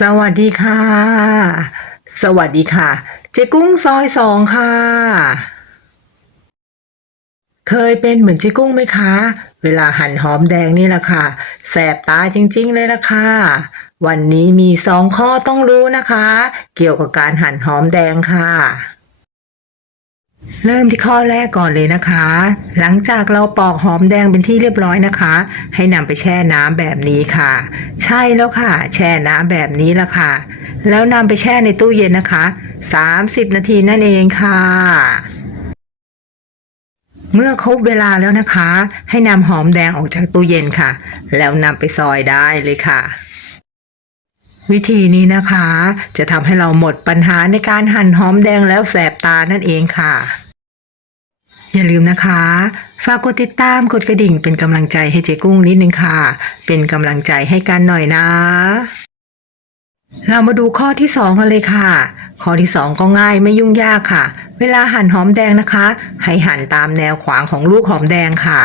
สวัสดีค่ะ สวัสดีค่ะ เจ๊กุ้งซอยสองค่ะ เคยเป็นเหมือนเจ๊กุ้งไหมคะ เวลาหั่นหอมแดงนี่แหละค่ะ แสบตาจริง ๆ เลยละค่ะ วันนี้มีสองข้อต้องรู้นะคะ เกี่ยวกับการหั่นหอมแดงค่ะ เริ่มที่ข้อแรกก่อนเลยนะคะ หลังจากเราปอกหอมแดงเป็นที่เรียบร้อยนะคะ ให้นำไปแช่น้ำแบบนี้ค่ะ ใช่แล้วค่ะ แช่น้ำแบบนี้ละค่ะ แล้วนำไปแช่ในตู้เย็นนะคะ 30 นาทีนั่นเองค่ะ เมื่อครบเวลาแล้วนะคะ ให้นำหอมแดงออกจากตู้เย็นค่ะ แล้วนำไปซอยได้เลยค่ะวิธีนี้นะคะ จะทำให้เราหมดปัญหาในการหั่นหอมแดงแล้วแสบตานั่นเองค่ะ อย่าลืมนะคะ ฝากกดติดตามกดกระดิ่งเป็นกำลังใจให้เจ๊กุ้งนิดนึงค่ะ เป็นกำลังใจให้กันหน่อยนะ เรามาดูข้อที่สองกันเลยค่ะ ข้อที่สองก็ง่ายไม่ยุ่งยากค่ะ เวลาหั่นหอมแดงนะคะ ให้หั่นตามแนวขวางของลูกหอมแดงค่ะ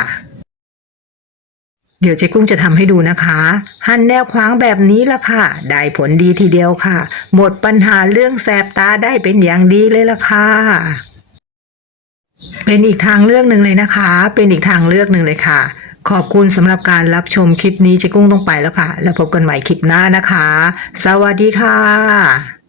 เดี๋ยวเจ๊กุ้งจะทำให้ดูนะคะ หั่นแนวขวางแบบนี้ละค่ะ ได้ผลดีทีเดียวค่ะ หมดปัญหาเรื่องแสบตาได้เป็นอย่างดีเลยละค่ะ เป็นอีกทางเลือกหนึ่งเลยนะคะ เป็นอีกทางเลือกหนึ่งเลยค่ะ ขอบคุณสำหรับการรับชมคลิปนี้เจ๊กุ้งต้องไปแล้วค่ะ แล้วพบกันใหม่คลิปหน้านะคะ สวัสดีค่ะ